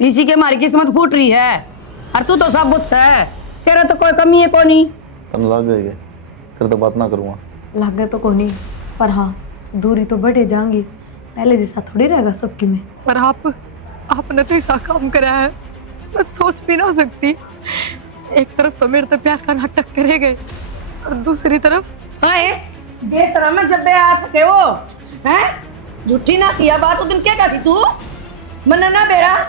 इसी के हमारी किस्मत फूट रही है और तू तो सब बुत है। तेरा तो कोई कमी है को नहीं। तुम लग गए तेरे तो बात ना करूँगा। लागे तो को नहीं, पर हाँ दूरी तो बढ़े जाएंगी, पहले जैसा थोड़ी रहेगा सबकी में। पर आपने तो ऐसा काम करा है मैं सोच भी ना सकती। एक तरफ तो मेरे तो प्यार का नाटक करे गए और दूसरी तरफ बेशरम है जब आ सके वो हैं झूठी ना किया बात। उस दिन क्या कहती तू मन ना बेरा।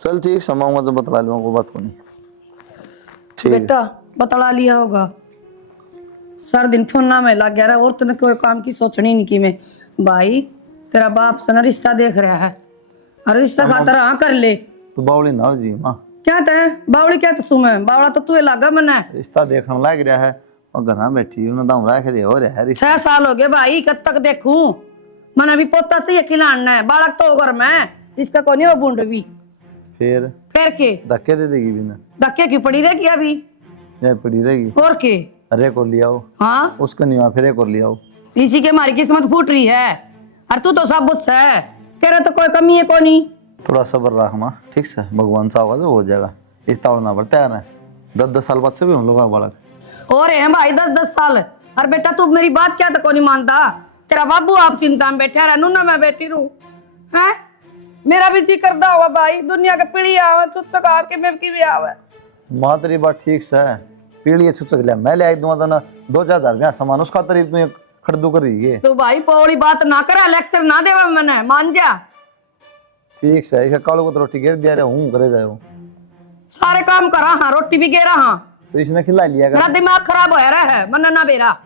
चल ठीक, समाऊंगा तो बतला लूंगा, कोई बात को नहीं। ठीक है। बेटा बतला लिया होगा, सारा दिन फोन ना में लग गया रहा और तूने कोई काम की सोचनी नहीं की। मैं भाई तेरा बाप से ना रिश्ता देख रहा है और रिश्ता खातर हाँ कर ले। तू बावली ना हो जी माँ। क्या तय बावड़ी क्या तू मैं बावड़ा तो तू लागा मना रिश्ता देखने लग रहा है और घर बैठी उन्हें दाम रख दे हो रहा है रिश्ता। 6 साल हो गए भाई, कब तक देखूं। मन अभी पोता चाहिए खिलाना है, बालक तो घर में इसका को नहीं वो बूंद भी। फिर के धक्के दे देगी बिना धक्के क्यों पड़ी रहेगी अभी ये पड़ी रहेगी। और के अरे को लिया हो हाँ उसको नहीं हुआ, फिर एक और लिया हो। इसी के हमारी किस्मत फूट रही है और तू तो सब बुत है। तेरा तो कोई कमी है को नहीं। थोड़ा सब्र रख माँ, ठीक से भगवान सा होगा तो हो जाएगा। इस ताड़ ना पड़ता है ना 10-10 साल बाद से भी हम लोग बालक और है भाई 10-10 साल। और बेटा तू मेरी बात क्या तो को नहीं मानता। तेरा बाबू आप चिंता में बैठा रहनू ना मैं बैठी रहूं हैं। मेरा भी जी करदा हुआ भाई दुनिया के पीढ़ी आवे चुचका के मैं की भी आवे। माँ तेरी बात ठीक से है, पीढ़ी छुचक लिया मैं ले आई दूंगा ना 2-4 हजार सामान उसका तरीफ तू खड़दू कर रही है। तो भाई पौड़ी बात ना करा, लेक्चर ना देवा मैंने मान जा। ठीक से एक कालू को तो रोटी गिर दिया रहा हूँ करे जाओ सारे काम करा हाँ, रोटी भी गेरा हाँ। तो इसने खिला लिया मेरा कर। दिमाग खराब हो रहा है, मना ना बेरा।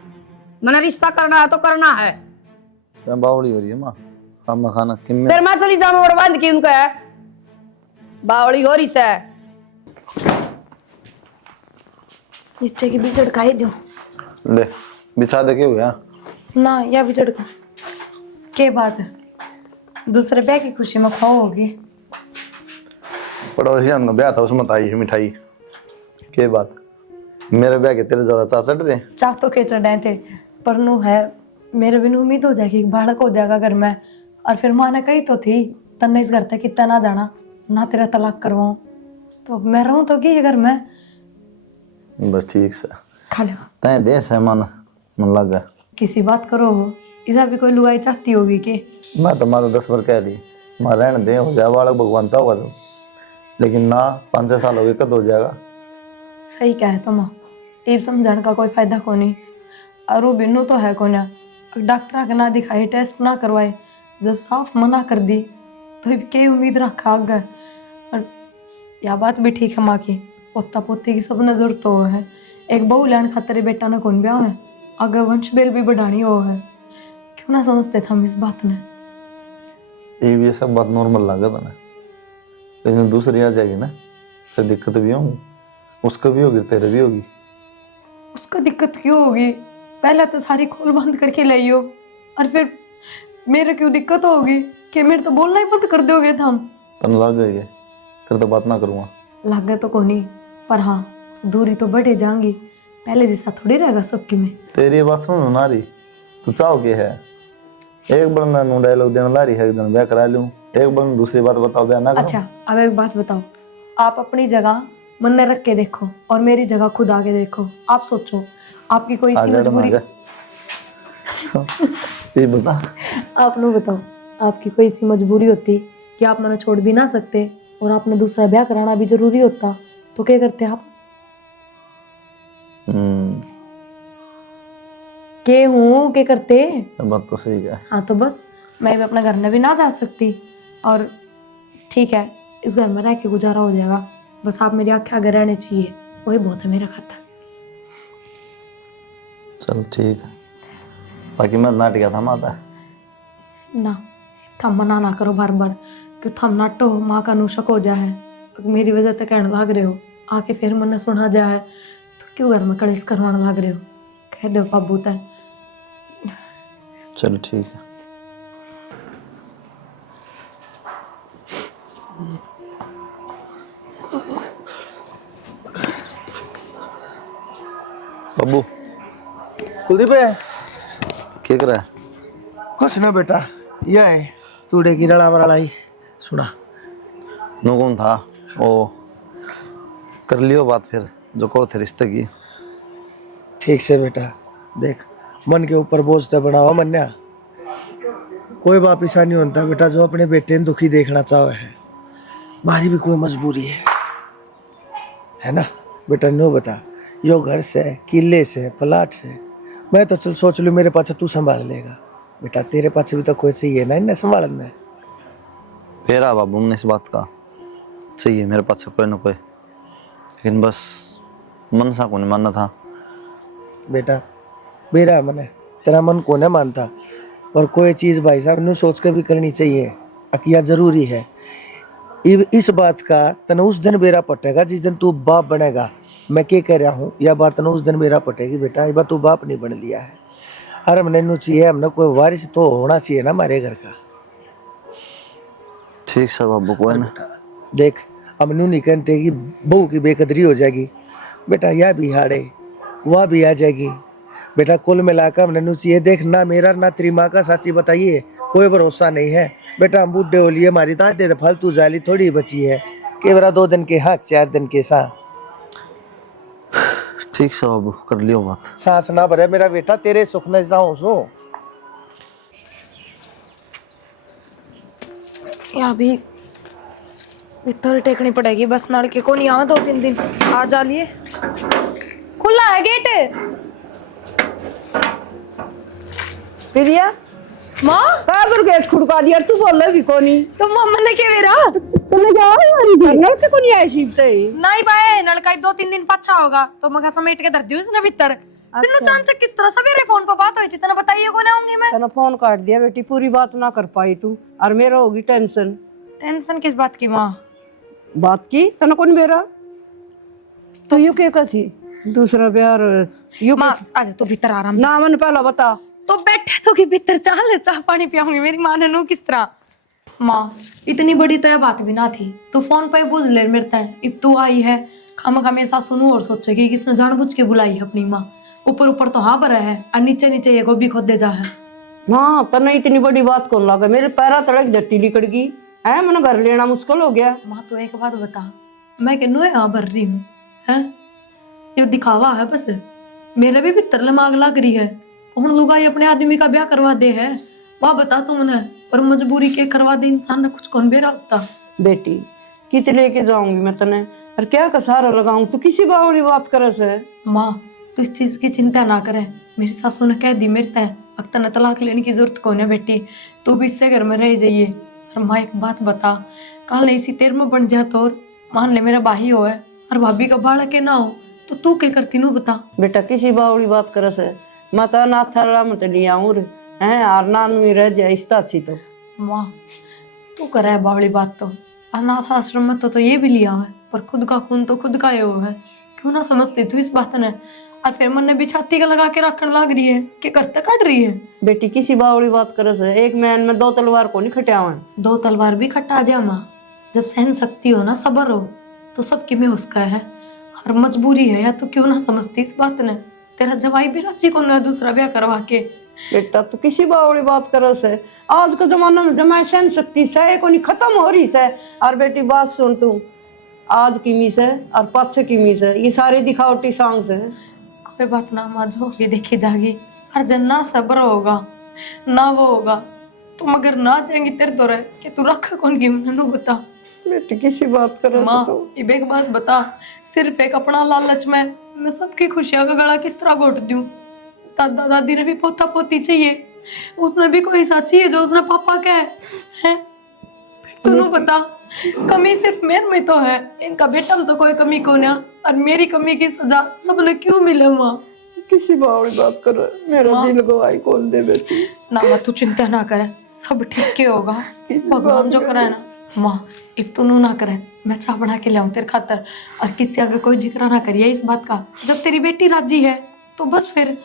मैंने रिश्ता करना है तो करना है। तो बावली हो रही है माँ, खाना खाना किन्ने फिर मैं चली जाऊँ और बंद की उनका है बावड़ी हो रही से। नीचे की भी झड़काई दो ले बिछा दे के हुआ ना, या भी झड़का के बात है। दूसरे ब्याह की खुशी में खाओ होगी। पड़ोसी का ब्याह था उसमें आई है मिठाई के बात। मेरे ब्याह के तेरे ज्यादा चाह चढ़ रहे। चाह तो के चढ़ाए थे पर नू है मेरे भी उम्मीद हो जाएगी बालक हो जाएगा घर में। और फिर माँ ने कही तो थी तन्ने इस घर तक कितना ना जाना ना तेरा तलाक करवाऊं, तो मैं रहूं तो कि घर में। बस ठीक से खा लो तय देश है मन मन लग गया। किसी बात करो हो इधर भी कोई लुगाई चाहती होगी कि मैं तो माँ 10 बार कह ली माँ रहने दे हो जाए बालक भगवान सा होगा तो, लेकिन ना 5-6 साल हो गए कद हो जाएगा। सही कहे तो माँ ये समझाने का कोई फायदा को नहीं। और वो बिन्नू तो है को ना, डॉक्टर के ना दिखाए टेस्ट ना करवाए, जब साफ मना कर दी तो क्या उम्मीद रखा आगे। और यह बात भी ठीक है माँ की, पोता पोती की सब नजर तो है। एक बहू लैंड खातर बेटा ना कौन ब्याह है, आगे वंश बेल भी बढ़ानी हो है। क्यों ना समझते थे हम इस बात ने। ये भी सब बात नॉर्मल लगा था ना, लेकिन दूसरी आ जाएगी ना फिर दिक्कत भी होगी, उसका भी होगी तेरे भी होगी। उसका दिक्कत क्यों होगी, पहले तो सारी खोल बंद करके लाइयो और फिर मेरे क्यों दिक्कत होगी कि मेरे तो बोलना ही बंद कर दोगे तुम। तन लग गए तेरे तो बात ना करूँगा। लागे तो को नहीं, पर हाँ दूरी तो बढ़े जाएंगी, पहले जैसा थोड़ी रहेगा सबकी में। तेरी ये बात समझ ना रही, तू चाहो के है एक बंदा नु डायलॉग देने ला रही है, एक जन ब्याह करा लूं, एक बंदा दूसरी बात बताओ ब्याह ना करो। अच्छा अब एक बात बताओ, आप अपनी जगह मन में रख के देखो और मेरी जगह खुद आके देखो। आप सोचो आपकी कोई सी मजबूरी ये बता आप लोग बताओ आपकी कोई सी मजबूरी होती कि आप मैंने छोड़ भी ना सकते और आपने दूसरा ब्याह कराना भी जरूरी होता तो क्या करते आप? के हूँ के करते? बात तो सही है। हाँ तो बस मैं भी अपने घर में भी ना जा सकती और ठीक है इस घर में रह के गुजारा हो जाएगा, बस आप मेरी आंखें आगे रहने चाहिए, वही बहुत है मेरा खाता। चल ठीक है, बाकी मैं नाट गया था माता ना थम मना ना करो बार बार, क्यों थम नाटो माँ का अनुशक हो जाए, मेरी वजह से कहने लाग रहे हो, आके फिर मन सुना जाए तो क्यों घर में कलेश करवाने लाग रहे हो, कह दो बाबू तय। चल ठीक है। बब्बू कुलदीप है क्या कर रहा है? कुछ ना बेटा, यह है तूड़े की रड़ा बड़ाई सुना। नो कौन था ओ कर लियो बात फिर जो कहो थे रिश्ते की। ठीक से बेटा देख, मन के ऊपर बोझ तो बनावा मन्या, कोई बाप ऐसा नहीं होता बेटा जो अपने बेटे ने दुखी देखना चाहे है। हमारी भी कोई मजबूरी है ना बेटा। नो बता, यो घर से किले से प्लाट से मैं तो चल सोच लूँ मेरे पास तू संभाल लेगा बेटा, तेरे पास भी तो कोई चाहिए ना इन्हें संभालना है। फिर बाबू ने इस बात का सही है, मेरे पास कोई ना कोई, लेकिन बस मन सा को नहीं मानना था। बेटा मेरा मन है, तेरा मन को नहीं मानता, पर कोई चीज़ भाई साहब ने सोच कर भी करनी चाहिए, अकिया जरूरी है। इस बात का तना उस दिन बेरा पटेगा जिस दिन तू बाप बनेगा। मैं क्या कह रहा हूँ, यह बात तना उस दिन बेरा पटेगी बेटा। ये बात तू बाप नहीं बन लिया है, अरे हमने नु चाहिए, हमने कोई वारिस तो होना चाहिए ना हमारे घर का। ठीक है बाबू कोई ना। देख हम नू नहीं कहते कि बहू की बेकदरी हो जाएगी बेटा, यह भी हाड़े वह भी आ जाएगी बेटा। कुल मिलाकर हमने नू चाहिए, देख ना मेरा ना तेरी माँ का साची बताइए कोई भरोसा नहीं है बेटा। हम बूढ़े हो लिए, हमारी दांत फालतू जाली थोड़ी बची है कि बरा 2 दिन के हक 4 दिन के साथ। ठीक है बाबू कर लियो बात। सांस ना भरे मेरा बेटा, तेरे सुख न जाऊं सो। यहाँ भी भीतर टेकनी पड़ेगी, बस नलके को नहीं आवा 2-3 दिन आ जा लिए। खुला है गेट। प्रिया माँ काबर गेट खुड़का दिया, तू बोल भी कोनी तो मम्मा ने क्या मेरा तूने क्या हमारी नल से कोनी आई सीपते नहीं पाए नलका 2-3 दिन पाछा होगा तो मैं समेट के धर दी उसने भीतर। फिर चांचक किस तरह सवेरे फोन पर बात हुई थी, तना बताइए कौन आऊंगी मैं। तना फोन काट दिया बेटी, पूरी बात ना कर पाई तू, और मेरा होगी टेंशन। टेंशन किस बात की माँ? बात की तना कौन मेरा तो यू क्या थी दूसरा प्यार यू माँ आज तो भीतर आराम ना मन पहला बता। तो बैठे तो कि भीतर चाह पानी पियाऊंगी मेरी माँ ने नो किस तरह। माँ इतनी बड़ी तो यह बात भी ना थी, तू फोन पे बुझ ले मिलता है। अब तू आई है खामखा मेरे साथ सुनू और सोचेगी कि इसने जानबूझ के बुलाई है अपनी माँ। ऊपर ऊपर तो हाँ पर है और नीचे नीचे ये गोभी खोदे जा है। हाँ तना इतनी बड़ी बात कौन लगा, मेरे पैरा तड़क धरती निकल गई है, मन घर लेना मुश्किल हो गया। माँ तो एक बात बता, मैं कहूँ यहाँ भर रही हूँ है, ये दिखावा है बस। मेरे भी भीतर दिमाग लग रही है, कौन लुगाई अपने आदमी का ब्याह करवा दे है वह बता तू उन्हें, पर मजबूरी के करवा दे इंसान ने कुछ कौन बेरा होता। बेटी कित लेके जाऊंगी मैं तने, और क्या का सहारा लगाऊं, तू किसी बावड़ी बात करे से। माँ तू इस चीज की चिंता ना करे, मेरी सासू ने कह दी मेरे तय अब तने तलाक लेने की जरूरत कौन है बेटी, तू भी इससे घर में रह जाइए। और माँ एक बात बता, कल ऐसी तेर में बन जा तो मान ले मेरा भाई हो है और भाभी का बालक है ना हो तो तू क्या करती नू बता। बेटा किसी बावड़ी बात करे से, मैं तो नाथ थाला मत लिया हूँ हैं, और नान में रह जाए इस अच्छी तो। माँ तू करे बावड़ी बात तो, अनाथ आश्रम में तो ये भी लिया है, पर खुद का खून तो खुद का यो है, क्यों ना समझती तू इस बात ने। और फिर मन ने भी छाती का लगा के रखने लग रही है कि करते काट रही है। बेटी किसी बावड़ी बात करे से, एक मैन में 2 तलवार को नहीं खटिया हुआ। 2 तलवार भी खटा जा माँ, जब सहन शक्ति हो ना सबर हो तो सबकी में उसका है, और मजबूरी है या तो क्यों ना समझती इस बात ने। तेरा जवाई भी राजी को ना दूसरा ब्याह करवा के। बेटा तू किसी बावड़ी बात करे से, आज के जमाना में जमाए सहन शक्ति से को नहीं खत्म हो रही से। और बेटी बात सुन तू, आज की मीस है और पाछे की मीस है, ये सारे दिखावटी सॉन्ग्स है। कोई बात ना माँ, जो ये देखी जागी, और जब ना सब्र होगा ना वो होगा तुम अगर ना जाएंगी तेरे तो रहे कि तू रख कौन की मैनू बता। बेटी किसी बात करे माँ से ये एक बात बता, सिर्फ एक अपना लालच में मैं सबकी खुशियां का गला किस तरह घोट दूं। दादा दादी ने भी पोता पोती चाहिए, उसने भी कोई हिस्सा चाहिए जो उसने पापा का है। तूने बता कमी सिर्फ मेरे में तो है, इनका बेटा में तो कोई कमी को ना, और मेरी कमी की सजा सबने क्यों मिले। माँ किसी बावड़ी बात करे, मेरा दिल गवाही कौन दे बेटी। ना माँ तू चिंता ना करे, सब ठीक के होगा, भगवान जो कराए ना। माँ एक तो ना करे, मैं चाय बना के लाऊं तेरे खातर, और किसी आगे कोई जिक्र ना करिए इस बात का। जब तेरी बेटी राजी है तो बस फिर।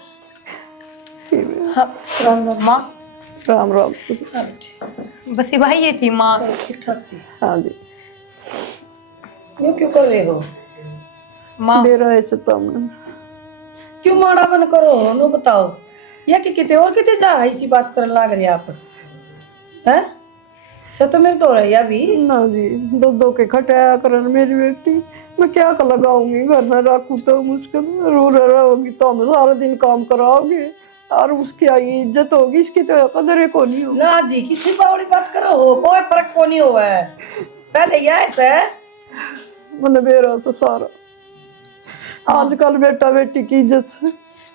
हाँ, माँ राम राम। बस ये भाई ये थी माँ। ठीक ठाक सी। हाँ जी। क्यों क्यों कर रहे हो? माँ मेरा ऐसे तो हमने क्यों माड़ा मन करो नो बताओ, या कि किते और किते जा इसी बात कर लाग रहे आप। है से तो मेरे तो रही अभी ना जी, दो दो के खटाया करन मेरी बेटी। मैं क्या कर लगाऊंगी, घर में रखूं तो मुश्किल, रो रहोगी तो हम सारा दिन काम कराओगे और उसकी आई इज्जत होगी, इसकी तो कदर को नहीं होगी। ना जी किसी बावड़ी बात करो हो, कोई फर्क को नहीं हुआ है। पहले ये ऐसा है मैंने बेरा से सारा आजकल बेटा बेटी की इज्जत से।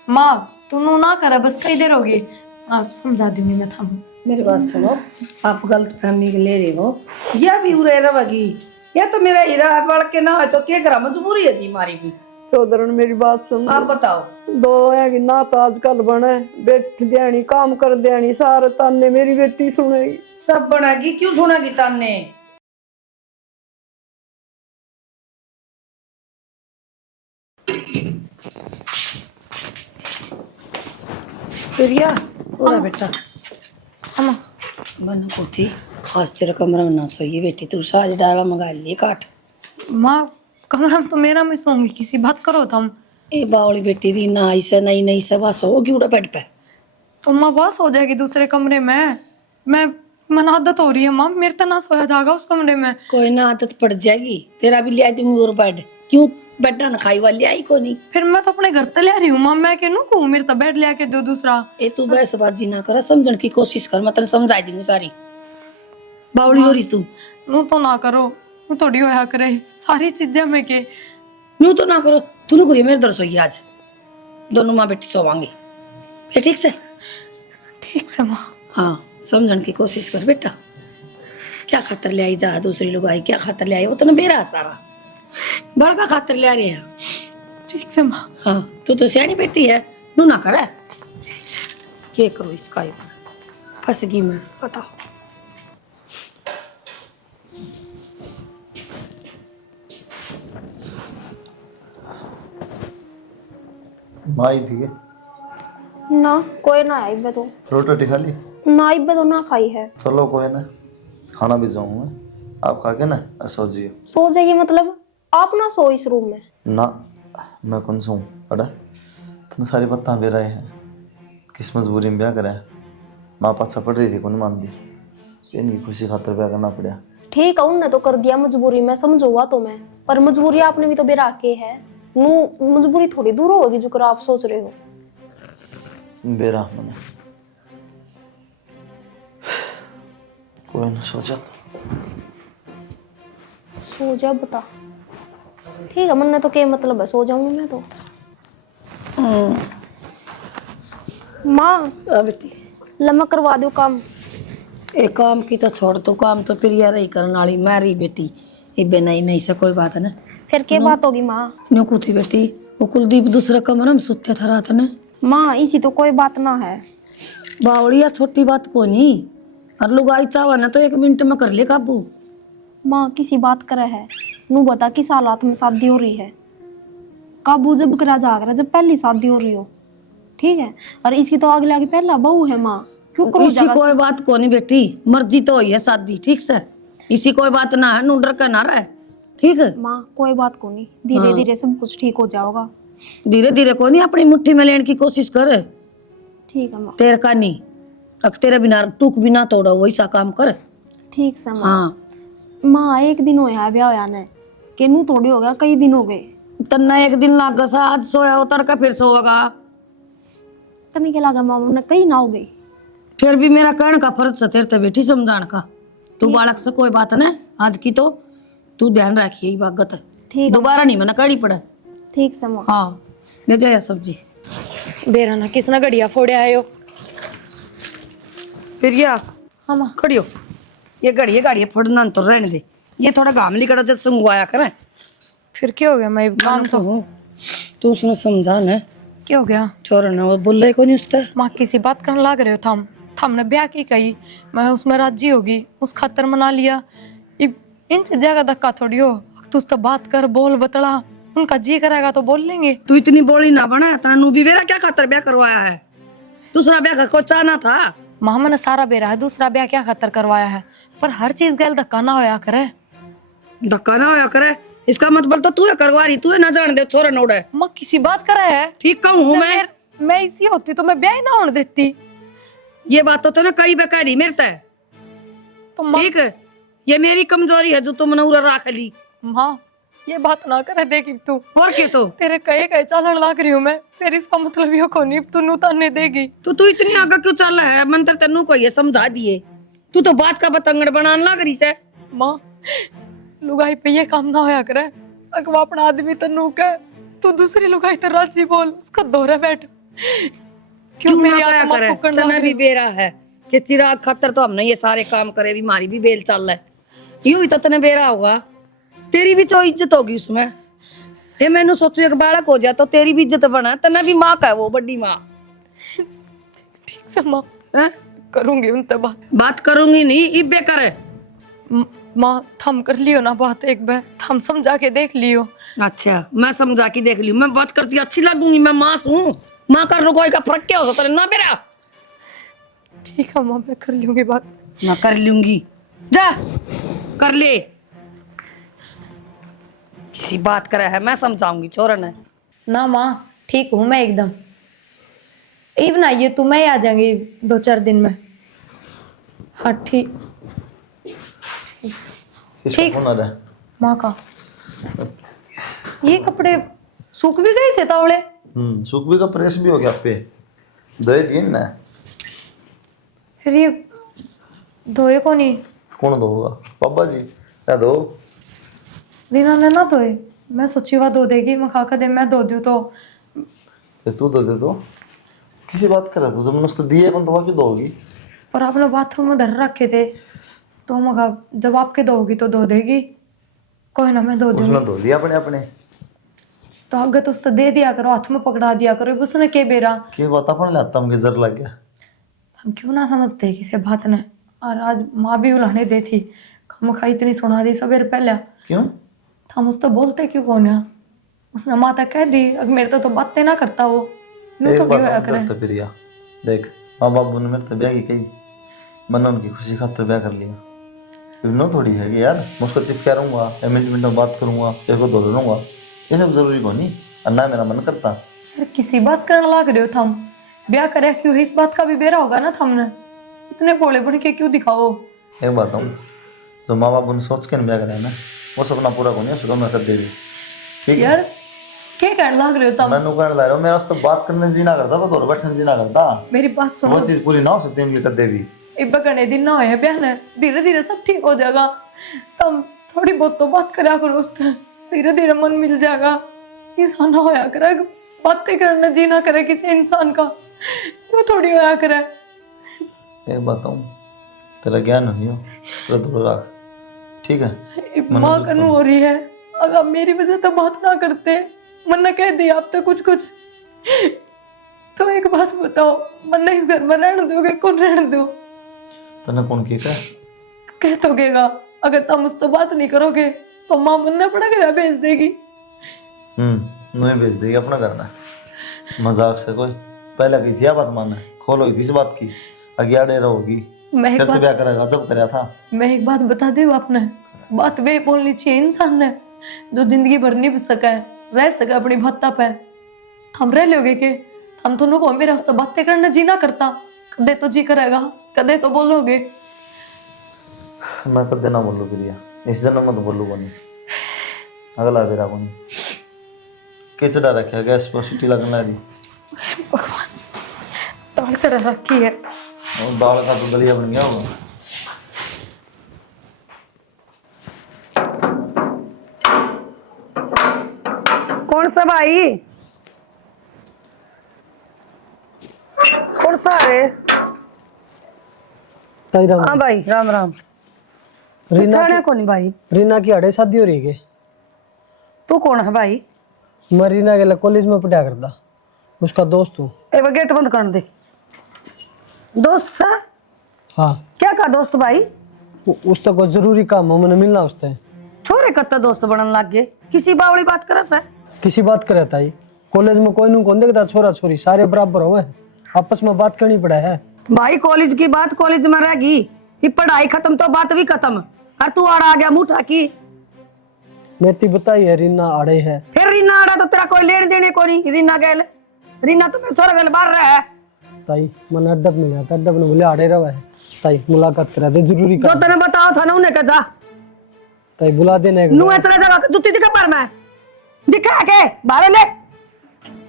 माँ तू ना करे, बस कई देर होगी, आप समझा दूंगी मैं। थम मेरी बात सुनो, आप गलत फहमी ले रही हो। यह भी उरे रहेगी, यह तो मेरा हीरा है, बढ़ के ना हो तो क्या करा, मजबूरी है जी हमारी भी। चौधरन मेरी बात सुन, आप बताओ। दो है कि ना तो आजकल बने बैठ देनी काम कर देनी, सारे ताने मेरी बेटी सुनेगी। सब बनेगी, क्यों सुनेगी ताने। प्रिया पूरा बेटा अम्मा बनो को थी, आज तेरा कमरा में ना सोइए बेटी, तू सारी डाला मंगा लिए काट। माँ कमरा में तो मेरा मैं सोऊंगी, किसी बात करो तुम। ए बावली बेटी री ना ऐसे नहीं नहीं से बस होगी उड़ा बेड पे। तो माँ बस हो जाएगी दूसरे कमरे में, मैं मन आदत हो रही है माँ, मेरे तो ना सोया जाएगा उस कमरे में। कोई ना आदत पड़ जाएगी, तेरा भी ले आई दूंगी और बेड, क्यों बेटा ना खाई वाली आई को नहीं। फिर मैं तो अपने घर तक ले रही हूँ माँ, मैं कहूँ को मेरे तो बेड ले आके दो दूसरा। ए तू बहसबाजी ना कर, समझण की कोशिश कर, मैं तेने समझा दूंगी सारी। बावली हो रही तू, नू तो ना करो, नू थोड़ी होया करे सारी चीजें में के। यूं तो ना करो, तू ना करिए, मेरे दर सोइए आज, दोनों माँ बेटी सोवांगे फिर, ठीक से। ठीक से माँ। हाँ समझण की कोशिश कर बेटा, क्या खातर ले आई जा दूसरी लोग आई, क्या खातर ले आई, वो तो ना मेरा सारा बड़ का खातर ले आ रही है। ठीक से माँ। हाँ तू तो सियानी बेटी है, नू ना करे, क्या करो इसका, फंस गई मैं, बताओ। माई थी के ना कोई ना आई बे तो, रोटी रोटी खा ली? ना आई बे तो ना खाई है। चलो कोई ना, खाना भी जाऊंगा, आप खा के ना और सो जियो। सो जाइए मतलब आप ना सो इस रूम में। ना मैं कौन सो अड़ा, तुमने सारी बातें भी रहे हैं, किस मजबूरी में ब्याह करा, माँ पाछा पड़ रही थी कौन मान दी, इनकी खुशी खातर ब्याह करना पड़ा। ठीक है उनने तो कर दिया मजबूरी में, समझोगा तो मैं, पर मजबूरी आपने भी तो बेरा के है, नू मजबूरी थोड़ी दूर होगी जो कर आप सोच रहे हो। बेरा मैंने कोई ना सोचा सो जा बता, ठीक है मन ने तो क्या मतलब है, सो जाऊंगी मैं तो। माँ बेटी लम्बा करवा दो काम। एक काम की तो छोड़, तो काम तो प्रिया रही करने वाली, मैं रही बेटी, इबे नहीं नहीं से कोई बात है ना। फिर क्या बात होगी माँ। न्यू को थी बेटी, वो कुलदीप दूसरा कमरा में सुत्या था रात ने। माँ इसी तो कोई बात ना है। बावड़िया छोटी बात को नहीं, और लुगाई चावा ना तो 1 मिनट में कर ले काबू। माँ किसी बात करे है, नू बता किस हालात में शादी हो रही है, काबू जब करा जागरा जब पहली शादी हो रही हो, ठीक है, और इसकी तो आगे आगे पहला बहू है माँ, क्यों करो इसी कोई बात को नहीं बेटी, मर्जी तो हुई है शादी, ठीक से, इसी कोई बात ना है, नू डर के ना रहे, ठीक है। माँ कोई बात को नहीं, धीरे धीरे सब कुछ ठीक हो जाएगा। धीरे धीरे को नहीं, अपनी मुट्ठी में लेने की कोशिश कर, ठीक है माँ। तेरे का नहीं, अब तेरे बिना टूक बिना तोड़ा वैसा काम कर। ठीक से माँ। हाँ माँ 1 दिन होया ब्याह होया ने, के नू थोड़ी हो गया, कई दिन हो गए। तन्ना 1 दिन लाग सा, आज सोया हो तड़का फिर सोएगा, तने क्या लगा माँ ने कहीं ना हो गई। फिर भी मेरा कहने का फर्ज है तेरे ते बेटी समझाने का, तू बालक से कोई बात ना आज की तो तू ध्यान रखिए बागत, ठीक दोबारा नहीं मना कड़ी पड़े। ठीक से माँ। हाँ ले जाया सब्जी। बेरा ना किसना घड़िया फोड़े आयो। प्रिया हाँ माँ। खड़ी हो, ये गाड़ी फोड़ना तो रहने दे, ये थोड़ा घाम लिकड़ा जैसे संगवाया करें। फिर क्या हो गया, मैं काम तो हूँ। तू उसने समझा ना, क्या हो गया छोरा ना वो बोल रहे को नहीं उससे। माँ किसी बात करने लग रहे हो, थम हमने ब्याह की कही, मैं उसमें राजी होगी, उस खातर मना लिया, इन चीज़ों का धक्का थोड़ी हो, तू उससे बात कर, बोल बतला, उनका जी करेगा तो बोल लेंगे। तू इतनी बोली ना बना, तू भी मेरा क्या खातर ब्याह करवाया है, दूसरा ब्याह को चाहना था। माँ मैंने सारा बेरा है, दूसरा ब्याह क्या खातर करवाया है, पर हर चीज गैल धक्का ना होया करे। धक्का ना होया करे इसका मतलब तो तू है करवा रही, तू है ना जान दे छोरा नोड़े। माँ किसी बात करे है, ठीक कहूँ मैं इसी होती तो मैं ब्याह ही ना होने देती। ये बात तो ना कई बेकारी मेरे तय, तो माँ ठीक है, ये मेरी कमजोरी है जो तुमने उरा रख ली। माँ ये बात ना करे देगी तू। और के तो तेरे कहे चालन लाग रही हूँ मैं, फिर इसका मतलब ये को नहीं तू ताने देगी। तू इतनी आगे क्यों चल रहा है? मंत्र तेनू को ये समझा दिए, तू तो बात का बतंगड़ बनाने लग रही से। माँ लुगाई पे ये काम ना होया करे। अगर वो अपना आदमी तन्नू के तू दूसरी लुगाई तो राजी बोल, उसका दोहरा बैठ। क्यों ना मेरी करा आत्मा करे? फूकन तना लग भी रही? बेरा है कि चिराग खातर तो हमने ये सारे काम करे, भी मारी भी बेल चल रहा है। यूं ही तो तने बेरा होगा, तेरी भी तो इज्जत होगी उसमें। ये मैंने सोचू एक बालक हो जाए तो तेरी भी इज्जत बना, तना भी माँ का है वो, बड़ी माँ। ठीक से माँ हैं? करूंगी उनसे बात करूंगी नहीं, इब्बे करे। माँ थम कर लियो ना बात एक बार, थम समझा के देख लियो। अच्छा मैं समझा के देख ली, मैं बात करती अच्छी लगूंगी, मैं माँ हूँ। माँ का रुकोई का फर्क क्या होता है ना बेरा? ठीक है माँ मैं कर लूंगी बात। मैं कर लूंगी, जा कर ले। किसी बात करे है, मैं समझाऊंगी छोरन है। ना माँ ठीक हूँ मैं एकदम। ये बनाइए तू, मैं आ जाऊंगी 2-4 दिन में। हाँ ठीक। किसका ठीक। फोन आ रहा है? माँ का ये कपड़े सूख भी गए से तावड़े। सूख भी का प्रेस भी हो गया पे, धोए दिए ना। फिर ये धोए को नहीं? कौन धोगा? पापा जी या धो। रीना ने ना धोए, मैं सोची हुआ धो देगी। मैं खा कर दे मैं धो दूँ तो। ये तू धो दे तो किसी बात कर रहा था, जब मैंने उसको दिए कौन तो वापिस धोगी। और आपने बाथरूम में धर रखे थे तो मैं कहा जब आपके धोगी तो धो देगी। कोई ना मैं धो दूंगी। उसने धो दिया अपने अपने। तो अगर तो उसको दे दिया करो, हाथ में पकड़ा दिया करो। उसने के बेरा की बात अपन लाता हम जर लग गया। हम क्यों ना समझते किसी बात ने। और आज माँ भी उलाने दे थी, हम खा इतनी सुना दी सवेरे पहले। क्यों? हम उस तो बोलते क्यों कौन है? उसने माता कह दी, अगर मेरे तो बातें ना करता वो यूं एक थोड़ी बात होया हम करे। करते फिर या देख, माँ बाप ने मेरे तो ब्याह की कही, मैंने उनकी खुशी खातर ब्याह कर लिया। नो थोड़ी है कि यार मैं उसको चिपका रहूँगा, मिनट में बात करूँगा, एक धो लूँगा, ये सब जरूरी को नहीं। और ना मेरा मन करता। यार किसी बात करने लग रहे हो थम? ब्याह करे क्यों है? इस बात का भी बेरा होगा ना थमने। इतने भोले बन के क्यों दिखाओ? एक बात हूँ, जो माँ बाप ने सोच के ब्याह करा है ना, वो सपना पूरा को नहीं उसको मैं कर देगी। ठीक है यार क्या कहने लग रहे हो तुम? मैं कहने लग रहा हूँ, मेरा उससे बात करने जी ना करता, बस और बैठने जी ना करता। मेरी बात सुनो। वो चीज पूरी ना हो सकती उनकी कर देवी। इब्बा करने दिन ना होए ब्याह ने, धीरे धीरे सब ठीक हो जाएगा। तुम थोड़ी बहुत तो बात करा करो उससे, धीरे धीरे मन मिल जाएगा। ऐसा ना होया करे बातें करने जी ना करे किसी इंसान का, वो थोड़ी होया करे। एक बात हूँ, तेरा ज्ञान नहीं हो तेरा दूर रख, ठीक है? माँ कनु हो रही है, अगर आप मेरी वजह से बात ना करते, मन ने कह दिया आप तो कुछ कुछ, तो एक बात बताओ, मन इस घर में रहने दोगे? कौन रहने दो? तने कौन की कह तो गेगा, अगर तुम उससे बात नहीं करोगे तो माँ मुन्ना पड़ा घर भेज देगी। नहीं भेज देगी, अपना करना मजाक से कोई पहले की थी बात मानना, खोलो इस बात की अज्ञाने रहोगी। मैं एक फिर तो बात क्या करेगा जब कराया था। मैं एक बात बता दे आपने, बात वे बोलनी चाहिए इंसान ने जो जिंदगी भर नहीं सका है, रह सका अपनी भत्ता पे। हम रह लोगे के? हम दोनों को मेरे रास्ते बातें करना जी ना करता, कदे तो जी करेगा, कदे तो बोलोगे। मैं कदे ना बोलू प्रिया, इस जन्म में तो बोलूंगा नहीं, अगला बेरा को नहीं। किचड़ा रखा गैस पर सीटी लगने लगी, भगवान दाल चढ़ा रखी है। और दाल का तो दलिया बन गया होगा। कौन सा भाई? कौन सा है? हाँ भाई राम राम। रीना कौन है भाई? रीना की अड़े शादी हो रही है। तू कौन है भाई? मैं रीना के कॉलेज में पढ़ाया करता, उसका दोस्त हूँ। ए गेट बंद कर दे। दोस्त सा? हाँ क्या का दोस्त भाई? उस तक कोई जरूरी काम हो, मैंने मिलना उससे। छोरे कत्ता दोस्त बनन लग गए, किसी बावड़ी बात करस है? किसी बात करे ताई, कॉलेज में कोई नू कौन देखता, छोरा छोरी सारे बराबर हो, आपस में बात करनी पड़ा है। भाई कॉलेज की बात कॉलेज में रहेगी, ये पढ़ाई खत्म तो बात भी खत्म। और तू आड़ा आ गया मुठा की। मैं ती बताई है रीना आड़े है। फिर रीना आड़ा तो तेरा कोई लेने देने को नहीं। रीना गैल, रीना तो मेरे छोरा गैल बाहर रहा है। ताई मैंने अड्डब मिला था, अड्डब ने बोले आड़े रहा है। ताई मुलाकात करा दे जरूरी जो तेने बताओ था ना उन्हें कहा जा ताई बुला देने नु इतना जगह जुत्ती दिखा पर मैं दिखा के बाहर ले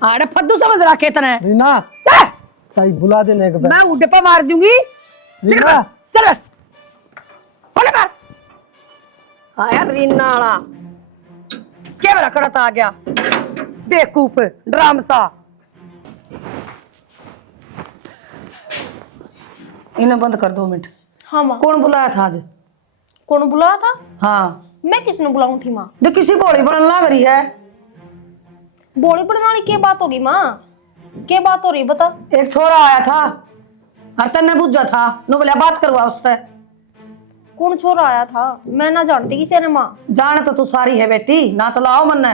आड़े फद्दू समझ रखे तने रीना चल ताई बुला देने के मैं उड़े पे मार दूंगी रीना चल बोले मार आया रीना वाला क्या बड़ा करता आ गया बेवकूफ ड्राम सा इन्हें बंद कर 2 मिनट। हाँ माँ। कौन बुलाया था आज? कौन बुलाया था? हाँ मैं किसने बुलाऊं थी माँ? जो किसी बोली बनने लग रही है। बोली पड़ने वाली क्या बात होगी माँ? क्या बात हो रही बता? एक छोरा आया था और तन्ने बुझा था नो बोला बात करवा उससे। कौन छोरा आया था? मैं ना जानती किसी ने माँ। जान तो तू सारी है बेटी ना चलाओ मन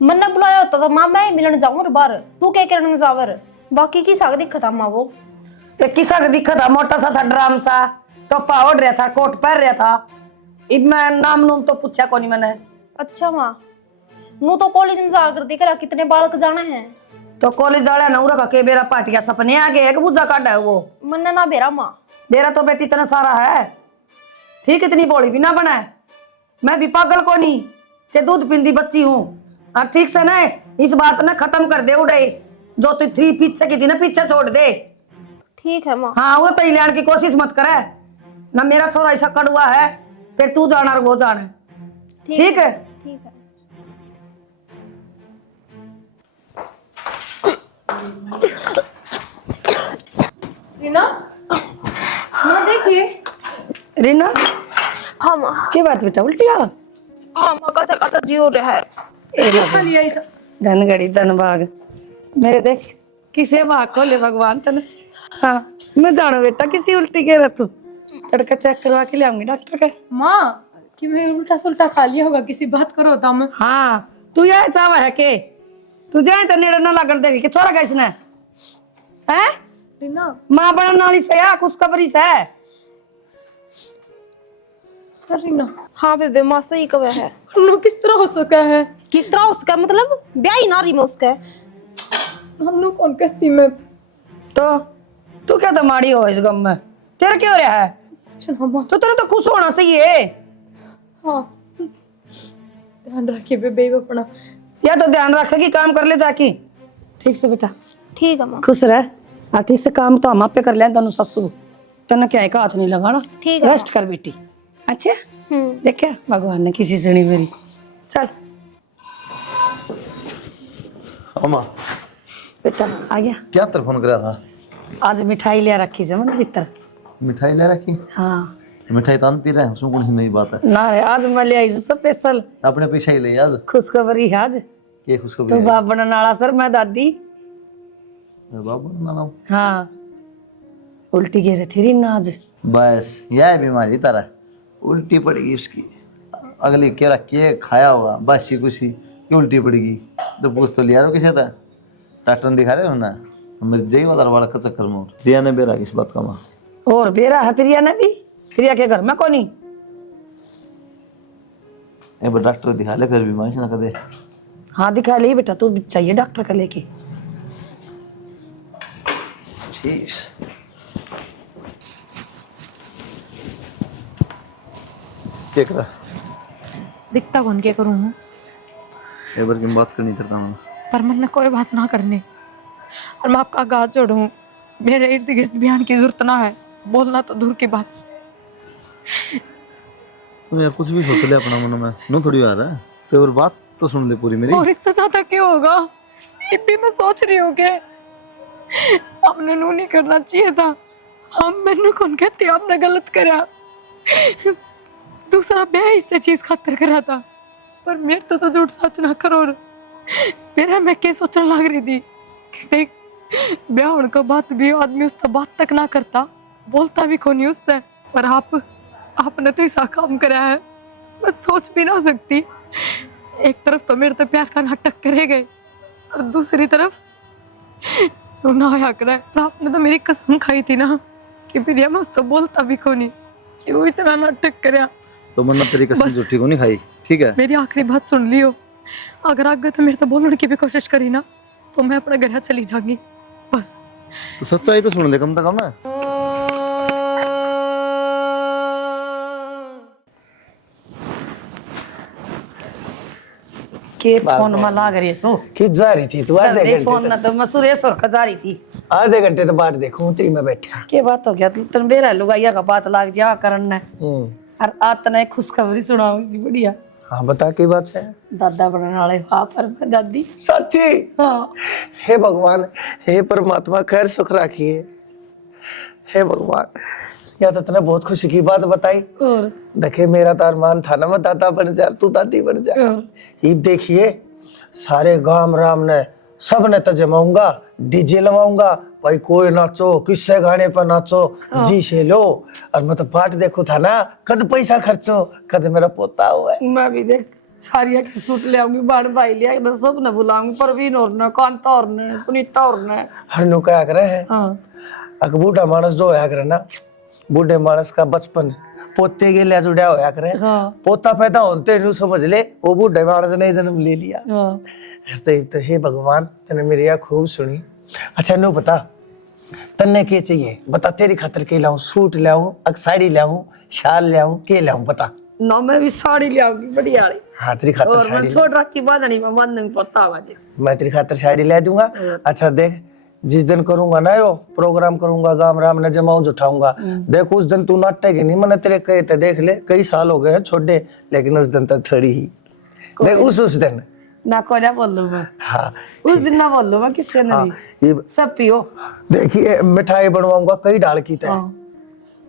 ने बुलाया होता तो माँ मैं मिलन जाऊं बार तू क्या करने जावर बाकी की साग दिखा था माँ वो एक किसा का दिखा था मोटा सा था ड्राम सा टोपा ओढ़ रहा था कोट पहन रहा था इब मैं नाम नूम तो पूछा कोनी मैंने। अच्छा माँ नू तो कॉलेज में जाकर देख रहा कितने बालक जाने हैं तो कॉलेज जाड़ा ना उरा के बेरा पाटिया सपने आ गए एक बुझा काटा है वो मन्ना ना बेरा माँ बेरा तो बेटी इतना सारा है ठीक इतनी बोली भी ना बनाए मैं भी पागल को नहीं के दूध पींदी बच्ची हूँ और ठीक से ना इस बात ना खत्म कर दे उड़े जो तू 3 पीछे की थी ना पीछे छोड़ दे। ठीक है माँ। हाँ वो पहले आने की कोशिश मत करे ना मेरा छोरा ऐसा कड़ुआ है फिर तू जाना और वो जाना ठीक है। ठीक है रीना माँ देखिए। रीना हाँ माँ। क्या बात बेटा उल्टी आ हाँ माँ काचा काचा जी हो रहा है धन गड़ी धन भाग मेरे देख किसे भाग खोले भगवान तने। हाँ मैं जानो बेटा किसी उल्टी के रहा तू तड़का चेक करवा के ले आऊंगी डॉक्टर का। माँ कि मैं उल्टा सुल्टा खा लिया होगा किसी बात करो दम। हाँ तू यह चावा है के तू जाए तो नेड़ा ना लगन देगी कि छोरा कैसने है रीना माँ बड़ा नाली से या खुशखबरी से रीना हाँ बेबे माँ सही कवे है। नो किस तरह हो सका है? किस तरह उसका मतलब ब्याह ही ना रही में उसका हम लोग कौन कहती मैं तो तू क्या दमाड़ी हो इस गम में तेरा क्यों रहा है अच्छा माँ। तो तेरे तो खुश होना चाहिए। हाँ ध्यान रखिए बेबे अपना। या तो ध्यान रखेगी काम कर ले जाके ठीक से बेटा ठीक है माँ। खुश रह और ठीक से काम तो हम आप पे कर ले दोनों ससुर तेने क्या एक हाथ नहीं लगाना ठीक है रेस्ट कर बेटी। अच्छा देखा भगवान ने किसी सुनी मेरी चल अम्मा बेटा आ गया क्या तेरे फोन करा था? आज मिठाई ले रखी जमन भीतर। मिठाई ले रखी? हाँ मिठाई तो आनती रहे उसमें कोई नई बात है ना रे आज मैं ले आई स्पेशल अपने पीछे ही ले याद खुशखबरी है आज ये तो खुशखबरी बाप बनने वाला सर मैं दादी बाबू ना ना हाँ उल्टी गिर रही थी रीना आज। बस यह बीमारी तरह उल्टी पड़ेगी उसकी अगली क्या के खाया होगा बासी कुसी की उल्टी पड़ेगी तो पूछ तो लिया किसे था डॉक्टर ने दिखा रहे हो ना मैं जय वाला वाला का चक्कर में दिया ने बेरा किस बात का माँ और बेरा है प्रिया ने भी प्रिया के घर में कोनी एक बार डॉक्टर दिखा ले फिर बीमारी ना कर दे। हाँ दिखा ले बेटा तू चाहिए डॉक्टर का लेके ठीक क्या करा दिखता कौन क्या करूँ एक बार की बात करनी करता हूँ पर मन कोई बात ना करने और मैं आपका हाथ जोड़ूं मेरे इर्द गिर्द बयान की जरूरत ना है बोलना तो दूर की बात। तुम यार कुछ भी सोच ले अपना मन में नो थोड़ी आ रहा है तो और बात तो सुन ले पूरी मेरी। और इससे ज्यादा क्यों होगा? ये भी मैं सोच रही हूँ कि हमने नू नहीं करना चाहिए था। हम मैंने कौन कहती आपने गलत करा दूसरा ब्याह इससे चीज खातर करा था पर मेरे तो झूठ सच ना करो मेरा मैं क्या सोचने लग रही थी कि देख ब्याह होने के बाद भी आदमी उससे बात तक ना करता बोलता भी कौन नहीं उससे पर आपने तो ऐसा काम करा है मैं सोच भी ना सकती। एक तरफ तो मेरे तो प्यार का नाटक करे गए और दूसरी तरफ रोना आया करे पर आपने तो मेरी कसम खाई थी ना कि प्रिया मैं उसको बोलता भी को नहीं कि वो इतना नाटक करे तो मन्ना तेरी कसम झूठी को नहीं खाई ठीक है। मेरी आखिरी बात सुन लियो अगर आगे तो मेरे तो बोलने की भी कोशिश करी ना तो मैं अपने घर चली जाऊंगी बस। तो सच्चाई तो सुन ले कम से कम ना के फोन में लाग रही सो किस जा रही थी तू? आधे अरे फोन घंटे ना तो मसूरेश और खजारी थी। आधे घंटे तो बाट देखूं तेरी में बैठा। के बात हो गया तन बेरा लुगाइया का बात लाग जा करन ने और आज तने खुशखबरी सुनाऊं सी बढ़िया। हाँ बता की बात है? दादा बनने वाले वहां पर मैं दादी। सच्ची? हाँ हे भगवान, हे परमात्मा खैर सुख राखिए। हे भगवान, या तो तूने बहुत खुशी की बात बताई। और देखे मेरा तो अरमान था ना मैं दादा बन जा, तू दादी बन जा। ये देखिए सारे गांव राम ने सब ने तो जमाऊंगा, डीजे लवाऊंगा, भाई कोई नाचो, किससे गाने पर नाचो, जी से लो। और मैं तो पाठ देखो था ना, कद पैसा खर्चो, कद मेरा पोता हुआ है। मैं भी देख सारिया की सूट ले आऊंगी, बाण भाई ले आऊंगी, सब ने बुलाऊंगी, परवीन और ने, कांता और ने, सुनीता और ने। हर नु क्या करे है? हाँ अगर बूढ़ा मानस जो होया करे ना, बूढ़े मानस का बचपन पोते के लिए जुड़ा होया करे। हाँ पोता पैदा होते नु समझ ले वो बूढ़े मानस ने जन्म ले लिया। हाँ तो हे भगवान तने मेरी यह खूब सुनी। अच्छा नु बता तन्ने के चाहिए? बता तेरी खातर के लाऊं? सूट लाऊं, अक साड़ी लाऊं, शाल लाऊं, के लाऊं बता? ना मैं भी साड़ी ले आऊंगी बढ़िया वाली। हाँ तेरी खातर और मैं साड़ी छोड़ रखी बांधनी में बांधने पता हुआ जी। मैं तेरी खातर साड़ी ले दूंगा। अच्छा देख जिस दिन करूंगा ना यो प्रोग्राम करूंगा गांव राम ने जमाऊं जुटाऊंगा, देख उस दिन तू नाटेगी नहीं। मैंने तेरे कहे थे देख ले कई साल हो गए हैं छोड़े, लेकिन उस दिन तक थोड़ी ही देख उस दिन ना को ना बोल लूं मैं। हाँ उस दिन ना बोल लूं मैं किससे नहीं। ये सब पियो। देखिए मिठाई बनवाऊंगा कई डाल की थे।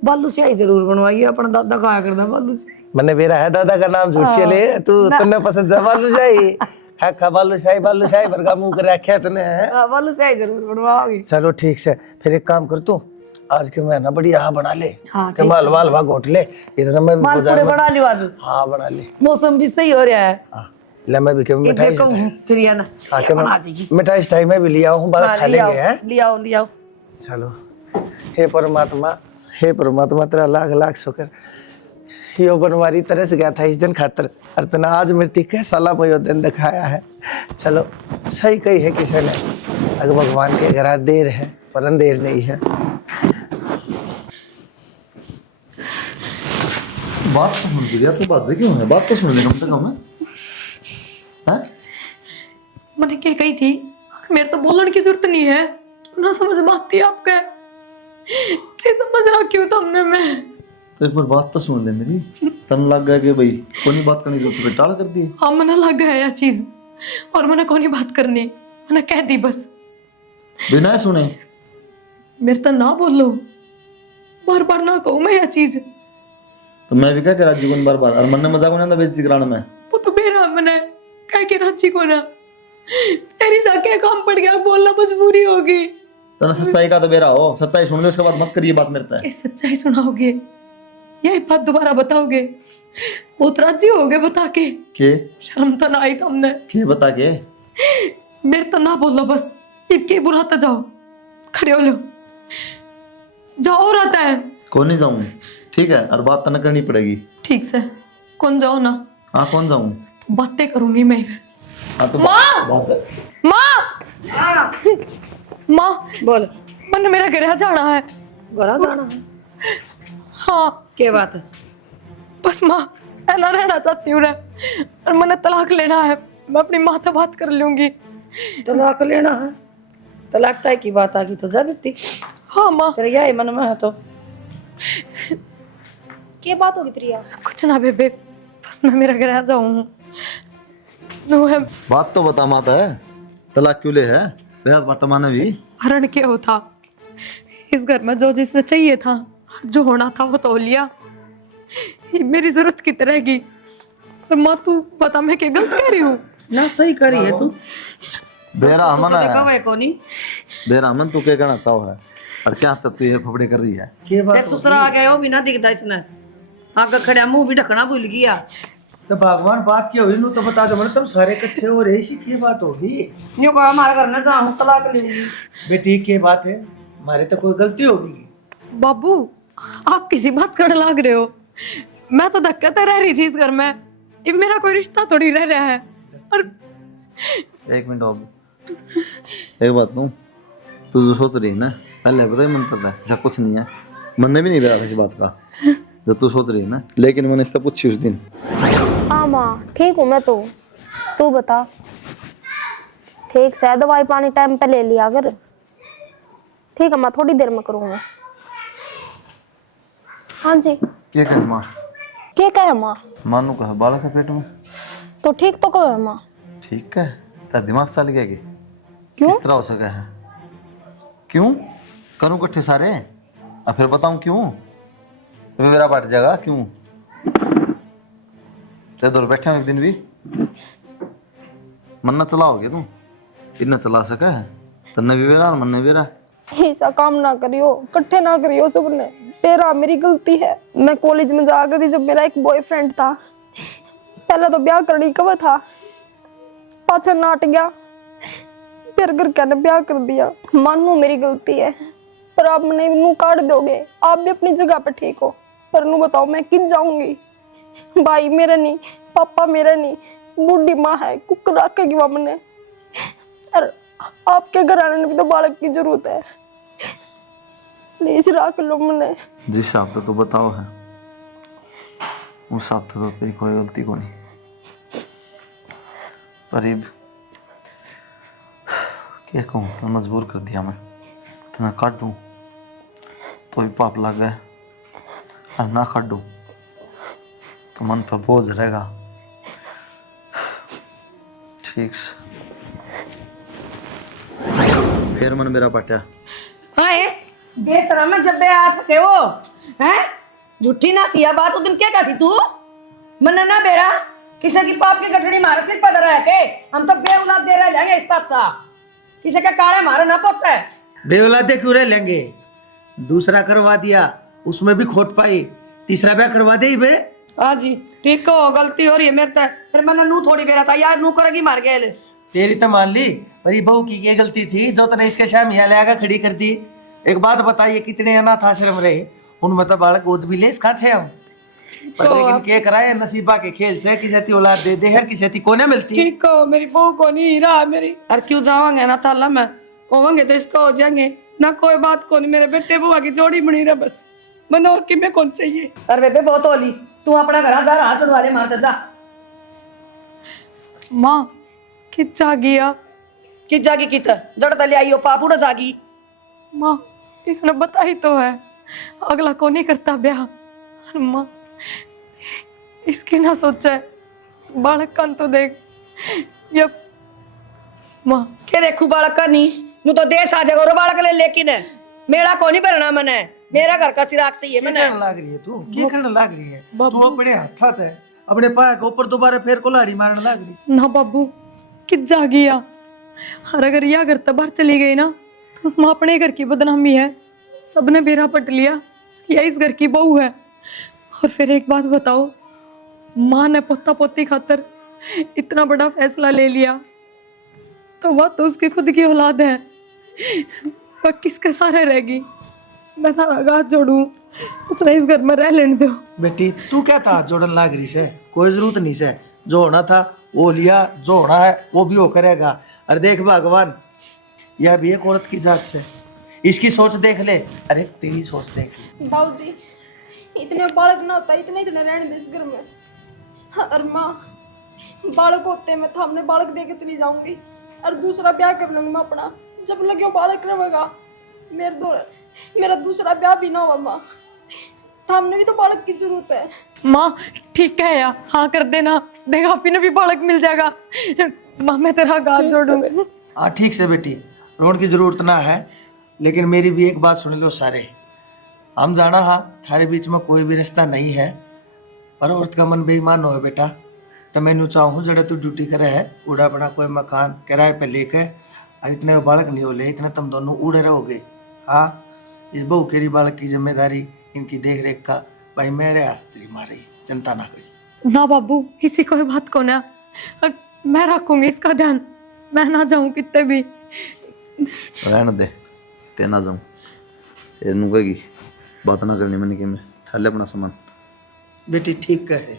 बालू स्याही जरूर बनवाइए, अपना दादा खाया करता बालू स्याही। मैंने मेरा है दादा का नाम झूठ ले तू तन्ने पसंद जा बालू शाही है खा बालू शाही पर का मुंह कर रखा तूने है। बालू स्याही जरूर बनवाओगी। चलो ठीक से फिर एक काम कर तू आज के मैं ना बड़ी यहाँ बना ले। हाँ, के माल वाल वहाँ घोट ले इतना मैं मालपुड़े बना लियो आज। हाँ बना ले। मौसम भी सही हो रहा है। हाँ, ले मैं भी के मिठाई फिर ये ना बना देगी। मिठाई स्टाई में भी लिया हूँ बाहर खा लेंगे हैं। ले आओ। चलो हे परमात्मा तेरा लाख लाख शुक्र। यो बनवारी तरस गया था इस दिन खातर और तना आज मृत्यु के साला पयो दिन दिखाया है। चलो सही कही है किसी ने, अगर भगवान के घर देर है पर अंधेर नहीं है। बात तो सुन लिया तू बात क्यों है? बात तो सुन ले कम से कम है। मैंने क्या कही थी? मेरे तो बोलने की जरूरत नहीं है। क्यों ना समझ बात थी आपका? क्या समझ रहा क्यों तुमने? मैं तो एक बार बात तो सुन ले मेरी। तन लग गया कि भाई कोई बात करनी जरूरत है टाल कर दी। हाँ मैंने लग गया यह चीज और मैंने कोई बात करनी, मैंने कह दी बस बिना सुने। मेरे तो ना बोलो, बार बार ना कहूँ मैं यह चीज। तो मैं भी क्या करा जीवन बार बार और मन ने मजाक बनाता बेइज्जती कराने में। वो तो बेरा मैंने कह के रांची को ना तेरी साके काम पड़ गया, बोलना मजबूरी होगी। तो सच्चाई का तो बेरा हो, सच्चाई सुन ले उसके बाद मत करिए बात मेरे से। सच्चाई सुनाओगे? यही बात दोबारा बताओगे? बहुत राजी हो गए बता के? शर्म तो ना आई तुमने? के बता के? मेरे तो ना बोलो बस, इनके बुलाते जाओ, खड़े हो लो, जाओ रहता है। कौन नहीं जाऊं? ठीक है और बात तो न करनी पड़ेगी। ठीक से कौन जाओ ना? हाँ कौन जाऊं? तो बातें करूंगी मैं। हाँ तो माँ माँ बोल। मैंने मेरा घर जाना है। घरा जाना है? हाँ क्या बात है? बस माँ ऐना रहना चाहती हूँ ना, और मैंने तलाक लेना है। मैं अपनी माँ से बात कर लूंगी। तलाक लेना है? तलाक तय की बात आ गई तो जा बेटी। हाँ माँ। तेरा यही मन में है तो क्या बात होगी प्रिया? कुछ ना बेबे, बस मैं मेरा घर जाऊँ। बात तो बता माता है, तलाक क्यों ले है? बेहद वर्तमान भी हरण क्या होता इस घर में, जो जिसने चाहिए था, जो होना था वो तो लिया। ये मेरी जरूरत की तरह की। और माँ तू बता मैं क्या गलत कह रही हूँ? ना सही करी है तू। बेरा अमन है। कोनी बेरा अमन तू क्या कहना चाहो है और क्या तू ये फफड़े कर रही है? तेरे ससुरा आ गया वो भी ना दिखता इसने। आगे खड़ा मुंह भी ढकना भूल गया। तो भगवान बात क्या हुई नु तो बता दो। मैंने तुम सारे इकट्ठे हो रहे की बात होगी? यूं कहा हमारे घर में जाऊं तलाक लूंगी। बेटी की बात है, हमारे तो कोई गलती होगी? बाबू आप किसी बात करने लग रहे हो। मैं तो धक्कते रह रही थी इस घर में, ये मेरा कोई रिश्ता थोड़ी रह रहा है। और एक मिनट और एक बात कहूं, तू जो सोच रही है ना पहले पता है मन करता है ऐसा कुछ नहीं है। मन ने भी नहीं बताया इस बात का जो तू सोच रही है ना, लेकिन मैंने इससे पूछी उस दिन। हाँ माँ ठीक हूँ मैं तो। तू बता। ठीक से दवाई पानी टाइम पे ले लिया अगर। ठीक है माँ, थोड़ी देर में करूँगा। हाँ जी। क्या कहे माँ? क्या कहे माँ? मानू कहा बालक है पेट में। तो ठीक तो कहो है माँ। ठीक है, तेरा दिमाग चल गया कि क्यों? किस तरह हो सका है? क्यों करूं इकट्ठे सारे और फिर बताऊं क्यों? तो मेरा बांट जाएगा क्यों? ते दूर बैठे एक दिन भी मन्ना चलाओगे तू? इतना चला सका है तो न भी बेरा और मन भी रहा। ऐसा काम ना करियो, इकट्ठे ना करियो सबने। तेरा मेरी गलती है। मैं कॉलेज में जा रही थी जब मेरा एक बॉयफ्रेंड था। पहले तो ब्याह करनी कब था, पाछा नाट गया, फिर घर के ने ब्याह कर दिया। मानो मेरी गलती है, पर आप मैंने नू काट दोगे। आप भी अपनी जगह पे ठीक हो, पर नू बताओ मैं किस जाऊंगी? भाई मेरा नहीं, पापा मेरा नहीं, बूढ़ी माँ है, कुकर रखेगी वहां मैंने। और आपके घर आने में भी तो बालक की जरूरत है। प्लीज रख लो मैंने। जिस हिसाब से तू बताओ है उस हिसाब से तो तेरी कोई गलती को नहीं। करीब क्या कहूँ, तो मजबूर कर दिया मैं। इतना काट दूँ तो भी पाप लग गए और ना काट दूँ तो मन पर बोझ रहेगा। ठीक से फिर मन मेरा पटा। हाँ ये बेशरम में जब बे आ सके वो हैं, झूठी ना किया बात। उस दिन क्या कहती तू? मन ना बेरा किसी की पाप की गठड़ी मारे सिर पर रह के हम तो बे औलाद दे रहे लेंगे इस बात सा। किसी के काले मारे ना पोता है। बेऔलादे क्यों रह लेंगे? दूसरा करवा दिया, उसमें भी खोट पाई, तीसरा ब्याह करवा दे ही बे। हाँ जी ठीक हो, गलती हो रही है मेरे से। फिर मैंने नू थोड़ी बेरा था यार, नू करेगी मार गए। तेरी तो मान ली, पर ये बहू की ये गलती थी जो तने इसके शाम यहाँ ले आकर खड़ी कर दी। एक बात बताइए, कितने अनाथ आश्रम रहे, उनमें तो बालक गोद भी ले कहाँ थे हम। पर लेकिन क्या कराए, नसीबा के खेल से किसी की औलाद दे दे, हर किसी की कोने मिलती। ठीक हो, मेरी बहू को नहीं रहा मेरी। और क्यों जावांगे ना थाला में होवांगे तो इसको हो जाएंगे ना। कोई बात को नहीं, मेरे बेटे बुआ की जोड़ी बनी रहा बस। मैंने और किमें कौन चाहिए? अरे बेबे बहुत होली, तू अपना घर जा, हाथ उड़वाले मार दे जा। माँ किस जागिया? किस जागी की जड़ तले आई हो पाप उड़ जागी। माँ इसने बताई तो है, अगला को नहीं करता ब्याह। माँ इसकी ना सोचा है, बालक का तो देख। ये माँ के देखू बालक का नहीं, नू तो देश आ जाएगा बालक ले, लेकिन मेरा को नहीं भरना मने। मेरा घर का चिराग चाहिए क्या मने। करने लाग रही है तू? क्या करने लाग रही है तू? अपने हाथ है, अपने पाय के ऊपर दोबारा फिर कुल्हाड़ी मारने लाग रही। ना बाबू किस जागिया। और अगर यह घर तबार चली गई ना तो उसमें अपने घर की बदनामी है। सबने बेरा पट लिया, यह इस घर की बहू है। और फिर एक बात बताओ, माँ ने पोता पोती खातर इतना बड़ा फैसला ले लिया, तो वह तो उसकी खुद की औलाद है। वह किसके सहारे रहेगी? मैं ना हाथ जोड़ू, उसने इस घर में रह लेने दो। बेटी तू क्या था जोड़न लाग रही से? कोई जरूरत नहीं से, जो होना था वो लिया, जो होना है वो भी हो करेगा। और देख भगवान, यह भी एक औरत की जात से, इसकी सोच देख ले। अरे तेरी सोच देख। बाबू जी इतने बालक ना होता, इतने इतने रहने दे इस घर में। हाँ, और माँ बालक होते मैं तो हमने बालक दे के चली जाऊंगी और दूसरा ब्याह कर लूंगी मैं अपना। जब लगे वो बालक रहेगा, मेरा दूसरा ब्याह भी ना हुआ माँ। हमने भी तो बालक की जरूरत है। माँ ठीक है यार, हाँ कर देना, देखा आप भी बालक मिल जाएगा। माँ मैं तेरा हाथ जोड़ू। हाँ ठीक से बेटी, रोड की जरूरत ना है, लेकिन मेरी भी एक बात सुन लो सारे। हम जाना हाँ थारे बीच में कोई भी रिश्ता नहीं है, पर औरत का मन बेईमान हो बेटा। तो मैं चाहूँ जरा तू ड्यूटी करे है, उड़ा बड़ा कोई मकान किराए पे लेके, और इतने बालक नहीं हो ले, इतने तुम दोनों उड़े रहोगे। हाँ इस बहू केरी बालक की जिम्मेदारी, इनकी देख रेख का भाई मेरे तेरी माँ रही, चिंता ना करी। ना बाबू इसी कोई बात को ना, और मैं रखूंगी इसका ध्यान। मैं ना जाऊं कितने भी। रहने दे, ते ना जाऊँ एनू कहेगी बात ना करनी मैंने कि मैं ठाले अपना सामान। बेटी ठीक कहे।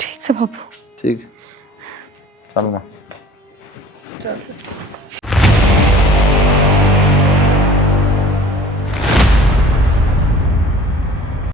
ठीक से बाबू। ठीक चल ना। चल।